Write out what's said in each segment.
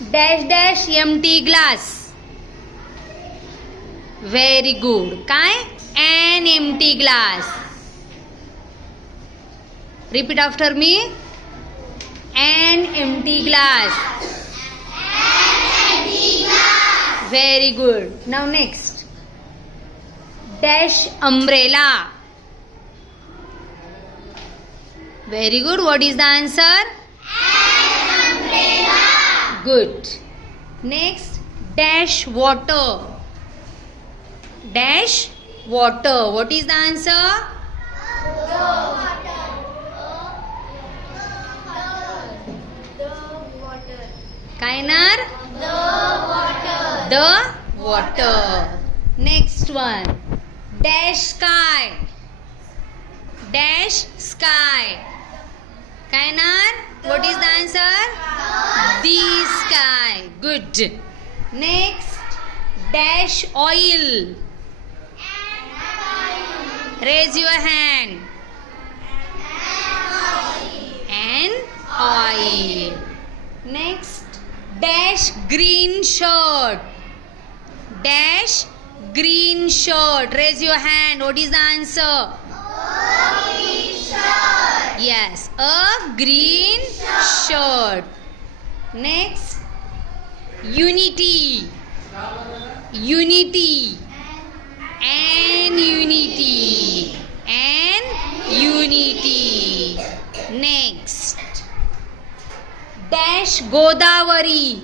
Dash dash empty glass. Very good. काय? an empty glass. Repeat after me. An empty glass. Very good. Now next. Dash umbrella. Very good. What is the answer? An umbrella. Good. Next. Dash water. Dash water. What is the answer? काय येणार? The water. Next one. Dash sky. Dash sky. काय येणार? What is the answer? The sky. Good. Next. Dash oil. Raise your hand. An oil. Next. Dash green shirt. Dash green shirt. Raise your hand. What is the answer? Green shirt. Yes, a green shirt. Next. Unity. Unity. And unity. And unity. Next. Dash Godavari.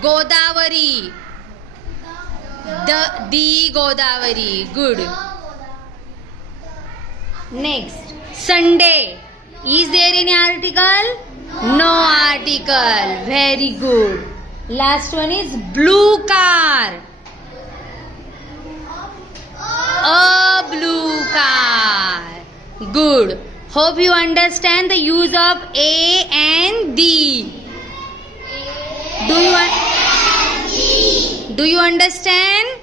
Godavari. The Godavari. Good. Next. Sunday. Is there any article? No article. Very good. Last one is blue car. A blue car. Good. Hope you understand the use of A and D. Do you understand?